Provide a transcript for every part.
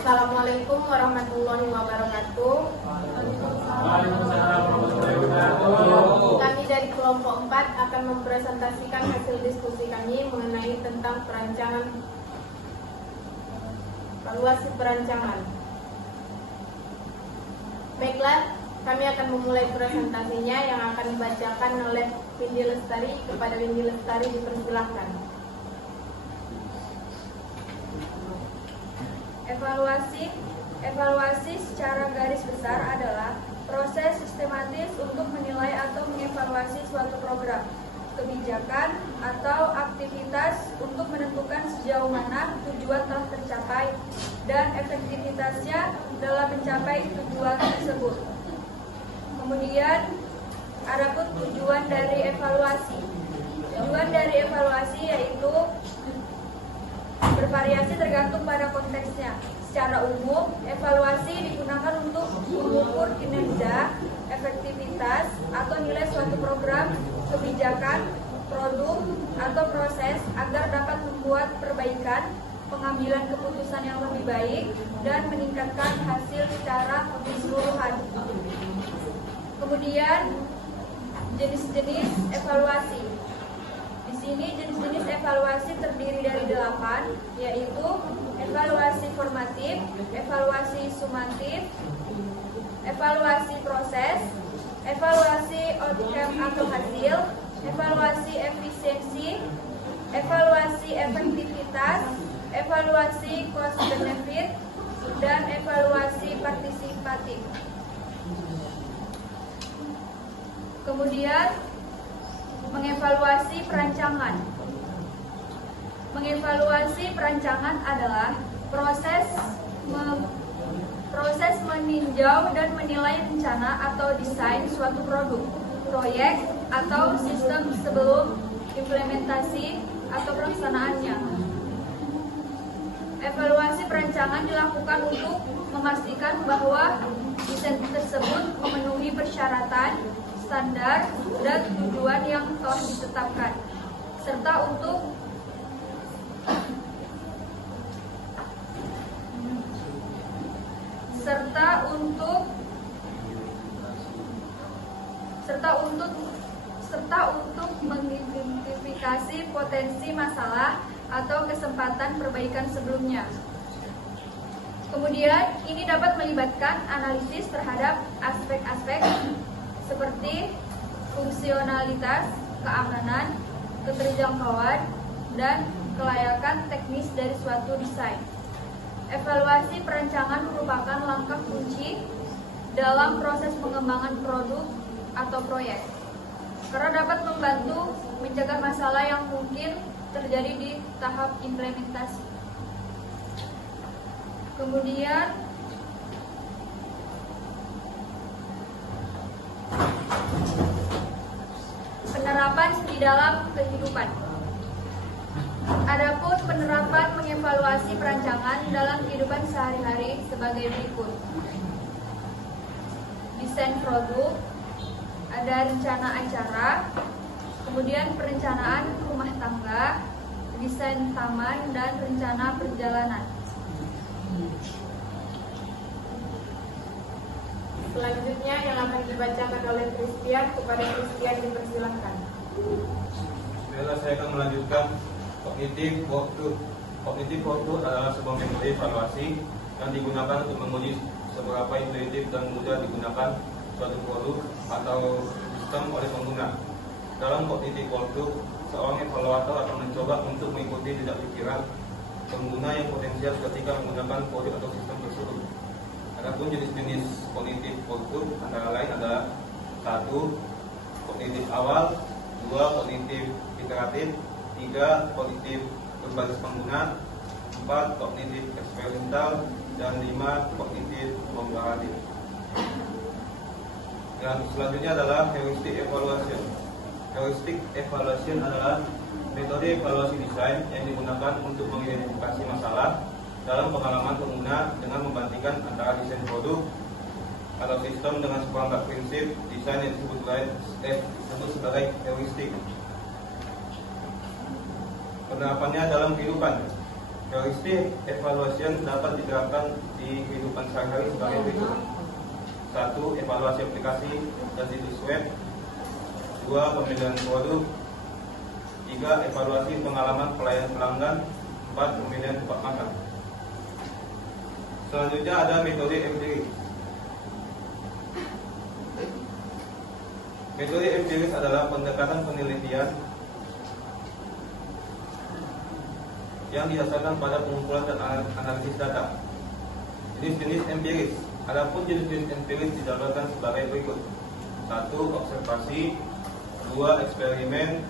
Assalamualaikum warahmatullahi wabarakatuh. Waalaikumsalam warahmatullahi wabarakatuh. Kami dari kelompok 4 akan mempresentasikan hasil diskusi kami mengenai tentang evaluasi perancangan. Baiklah, kami akan memulai presentasinya yang akan dibacakan oleh Windy Lestari. Kepada Windy Lestari dipersilahkan. Evaluasi secara garis besar adalah proses sistematis untuk menilai atau mengevaluasi suatu program, kebijakan, atau aktivitas untuk menentukan sejauh mana tujuan telah tercapai dan efektivitasnya dalam mencapai tujuan tersebut. Kemudian, adapun tujuan dari evaluasi. Tujuan dari evaluasi yaitu bervariasi tergantung pada konteksnya. Secara umum, evaluasi digunakan untuk mengukur kinerja, efektivitas, atau nilai suatu program, kebijakan, produk, atau proses agar dapat membuat perbaikan, pengambilan keputusan yang lebih baik, dan meningkatkan hasil secara keseluruhan. Kemudian, jenis-jenis evaluasi. Di sini jenis-jenis evaluasi terdiri dari 8, yaitu evaluasi formatif, evaluasi sumatif, evaluasi proses, evaluasi outcome atau hasil, evaluasi efisiensi, evaluasi efektivitas, evaluasi cost benefit, dan evaluasi partisipatif. Kemudian mengevaluasi perancangan. Mengevaluasi perancangan adalah proses meninjau dan menilai rencana atau desain suatu produk, proyek, atau sistem sebelum implementasi atau pelaksanaannya. Evaluasi perancangan dilakukan untuk memastikan bahwa desain tersebut memenuhi persyaratan, standar, dan tujuan yang telah ditetapkan, serta untuk mengidentifikasi potensi masalah atau kesempatan perbaikan sebelumnya. Kemudian, ini dapat melibatkan analisis terhadap aspek-aspek seperti fungsionalitas, keamanan, keterjangkauan, dan kelayakan teknis dari suatu desain. Evaluasi perancangan merupakan langkah kunci dalam proses pengembangan produk atau proyek, karena dapat membantu mencegah masalah yang mungkin terjadi di tahap implementasi. Kemudian, penerapan di dalam kehidupan. Adapun penerapan mengevaluasi perancangan dalam kehidupan sehari-hari sebagai berikut. Desain produk, ada rencana acara, kemudian perencanaan rumah tangga, desain taman, dan rencana perjalanan. Selanjutnya yang akan dibacakan oleh Christian. Kepada Christian dipersilahkan. Baiklah, saya akan melanjutkan kognitif workbook. Kognitif workbook adalah sebuah metode evaluasi yang digunakan untuk menguji seberapa intuitif dan mudah digunakan suatu produk atau sistem oleh pengguna. Dalam kognitif workbook, seorang evaluator akan mencoba untuk mengikuti jejak pikiran pengguna yang potensial ketika menggunakan produk atau sistem tersebut. Adapun jenis-jenis kognitif workbook antara lain adalah 1. Kognitif awal, 2. Kognitif iteratif, 3. Kognitif berbasis pengguna, 4. Kognitif eksperimental, dan 5. Kognitif komparatif. Dan selanjutnya adalah heuristic evaluation. Heuristic evaluation adalah metode evaluasi desain yang digunakan untuk mengidentifikasi masalah dalam pengalaman pengguna dengan membandingkan antara desain produk atau sistem dengan seperangkat prinsip desain yang disebut sebagai heuristik. Penerapannya dalam kehidupan. Heuristik evaluation dapat diterapkan di kehidupan sehari-hari sebagai berikut. 1. Evaluasi aplikasi dan situs web. 2. Pemilihan produk. 3. Evaluasi pengalaman pelayanan pelanggan. 4. Pemilihan tempat makan. Selanjutnya ada metode empiris. Metode empiris adalah pendekatan penelitian yang didasarkan pada pengumpulan dan analisis data. Jenis-jenis empiris. Adapun jenis-jenis empiris dijabarkan sebagai berikut: 1. Observasi. 2. Eksperimen.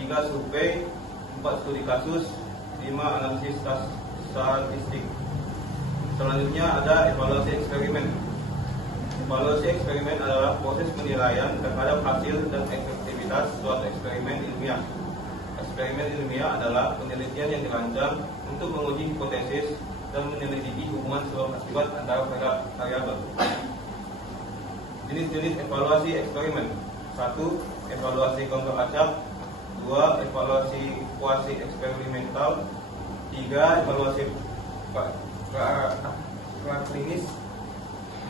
3. Survei. 4. Studi kasus. 5. Analisis statistik. Selanjutnya ada evaluasi eksperimen. Evaluasi eksperimen adalah proses penilaian terhadap hasil dan efektivitas suatu eksperimen ilmiah. Eksperimen ilmiah adalah penelitian yang dirancang untuk menguji hipotesis dan menyelidiki hubungan sebab akibat antara variabel. Jenis-jenis evaluasi eksperimen: 1. Evaluasi kontrol acak. 2. Evaluasi kuasi eksperimental. 3. Evaluasi klinis.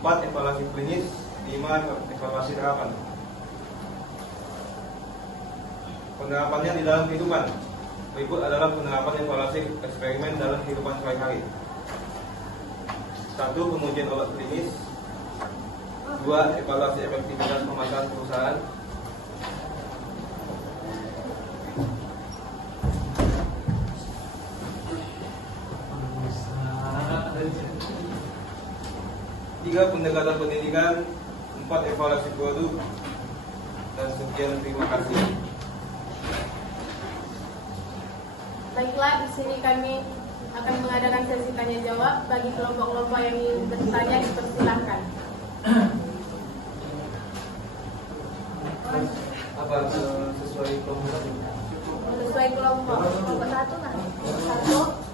4. Evaluasi klinis. 5. Evaluasi terapan. Penerapannya di dalam kehidupan. Berikut adalah penerapan evaluasi eksperimen dalam kehidupan sehari-hari. 1. Pengujian obat klinis. 2. Evaluasi efektivitas pemasaran perusahaan. 3. Pendekatan pendidikan. 4. Evaluasi produk. Dan sekian, terima kasih. Baiklah, di sini kami akan mengadakan sesi tanya jawab. Bagi kelompok-kelompok yang ingin bertanya, dipersilahkan. Apa sesuai kelompok? Sesuai kelompok. Kelompok 1 kan? 1.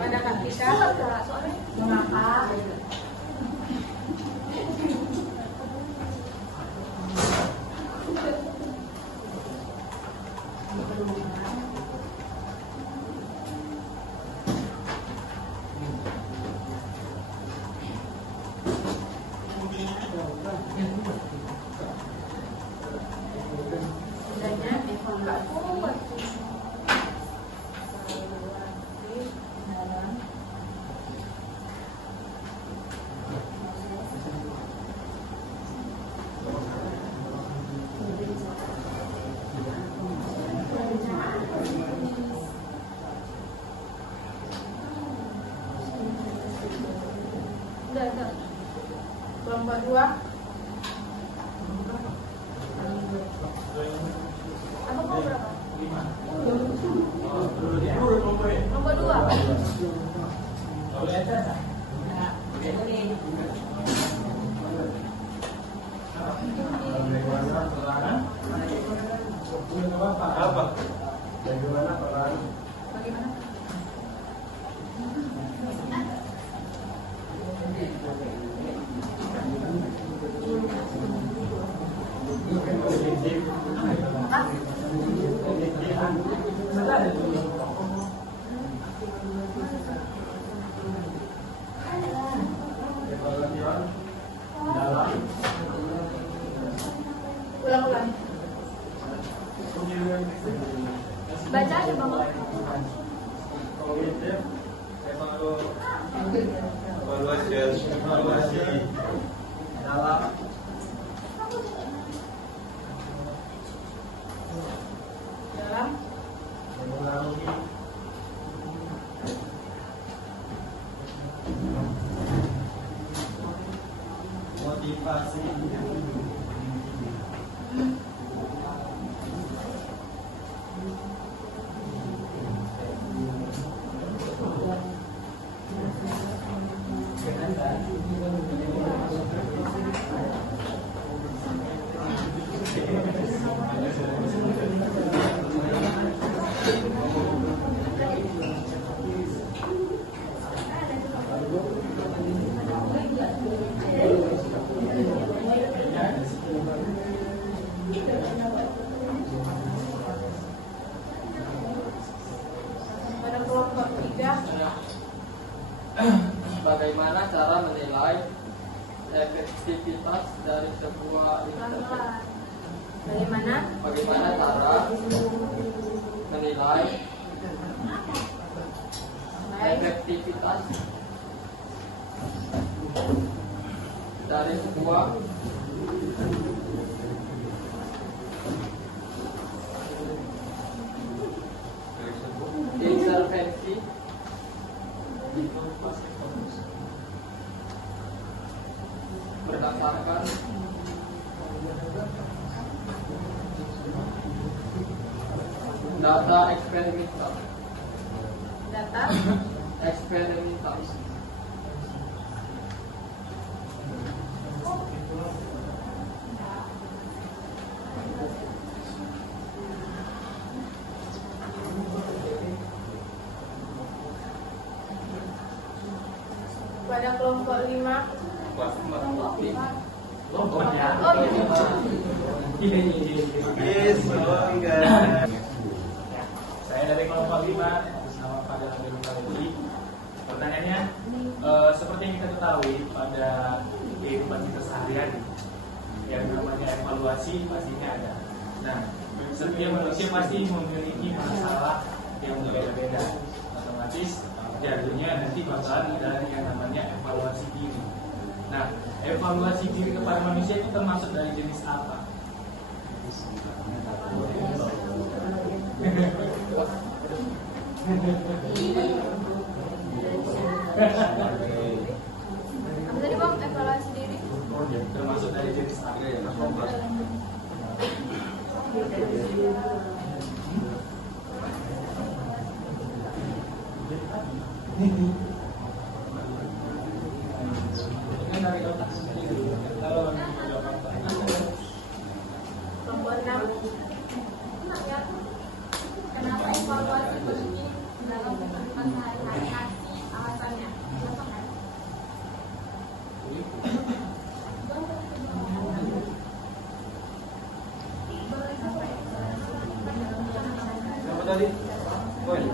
Pada Kak Tika. Mengapa? Kelompok 2. Apa mau berapa? 5. Nomor 2. Apa? Bagaimana? Ulang-ulang. Baca aja Bapak. Evaluasi dalam mengulangi motivasi cara menilai efektivitas dari sebuah inisiatif. Bagaimana? Bagaimana cara menilai efektivitas dari sebuah intervensi berdasarkan data eksperimental. Data Eksperimental. pada kelompok 5. Kelompoknya. Oh iya. Yes, oh enggak. Saya dari kelompok 5 atas nama Fadil Abdul Khalidi. Pertanyaannya, seperti yang kita ketahui pada kehidupan kita sehari-hari, yang namanya evaluasi pastinya ada. Nah, setiap manusia pasti memiliki masalah yang berbeda-beda. Otomatis jadinya nanti bakalan ada yang namanya evaluasi diri. Nah, evaluasi diri kepada manusia itu termasuk dari jenis apa? Apa tadi Bang, evaluasi diri? Termasuk dari jenis apa? Kelompok 6. Kenapa evaluasi penting dalam kehidupan sehari-hari? Alasannya? Siapa tadi? Poin.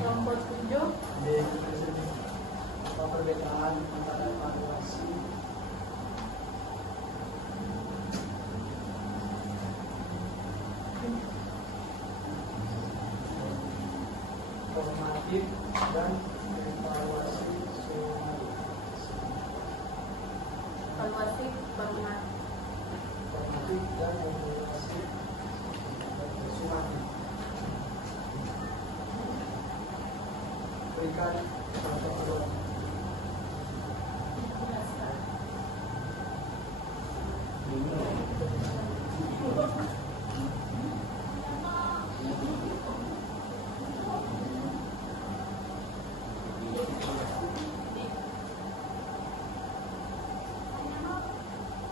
Kelompok 7. Apa perbedaan antara evaluasi formatif dan evaluasi sumatif? Evaluasi formatif. Formatif dan evaluasi sumatif. Berikan contoh.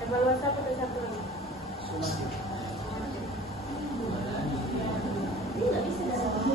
Evaluasi apa tadi satu lagi? Sumatif. Menilai efektivitas dari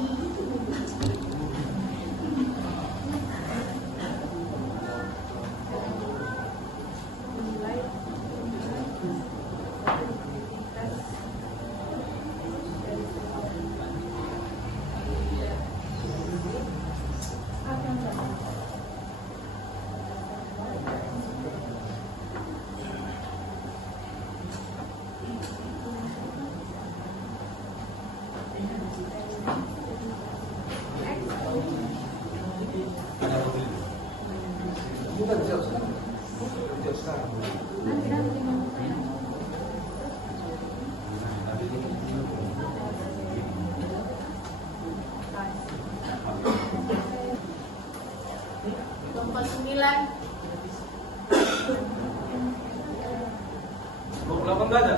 Bukan jauh sekarang. Jauh sekarang. kelompok 9. Kelompok 8 nggak ada?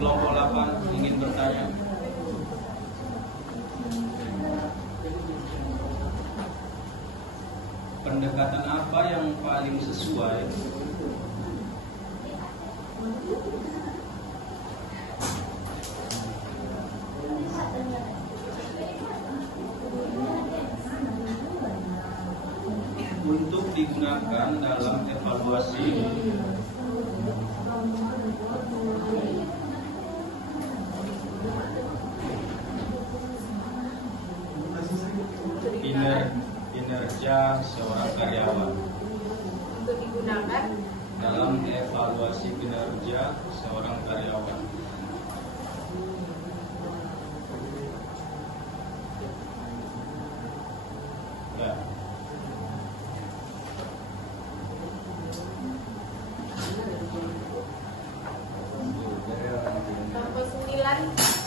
kelompok 8 ingin bertanya. Pendekatan apa yang paling sesuai untuk digunakan dalam evaluasi kinerja seorang karyawan, untuk digunakan dalam evaluasi kinerja seorang karyawan? Ya. nomor 9.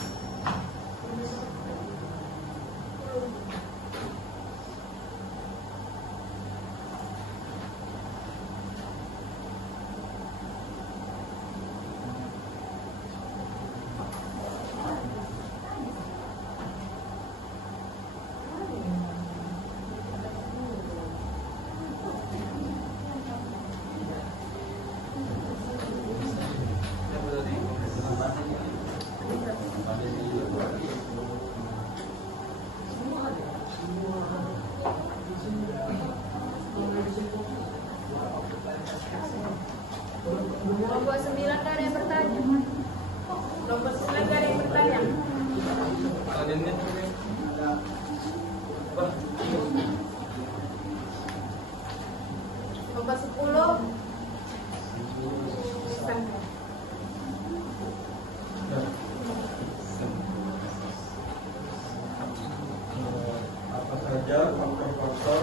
Nomor 9 gak ada yang bertanya. Nomor 9 gak ada yang bertanya. Nomor 10. Apa saja faktor-faktor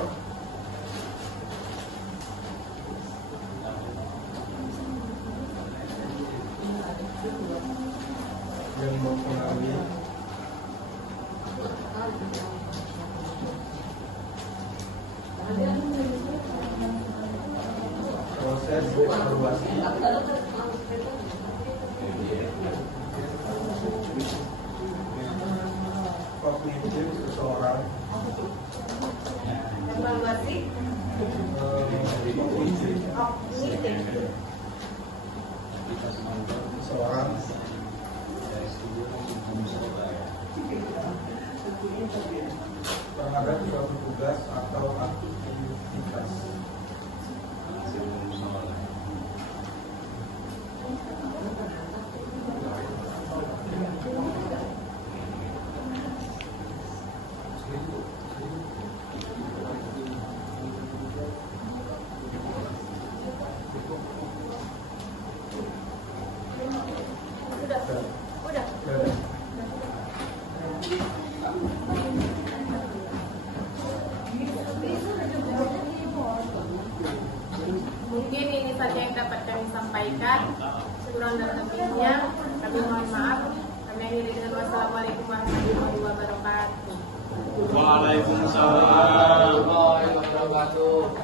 yang mempengaruhi proses evaluasi kognitif seseorang? Evaluasi Kognitif seseorang terhadap suatu tugas atau aktivitas. Udah. Mungkin ini saja yang dapat kami sampaikan. Kurang dan lebihnya kami mohon maaf. Kami akhiri dengan wassalamualaikum warahmatullahi wabarakatuh. Waalaikumsalam. Warahmatullahi wabarakatuh.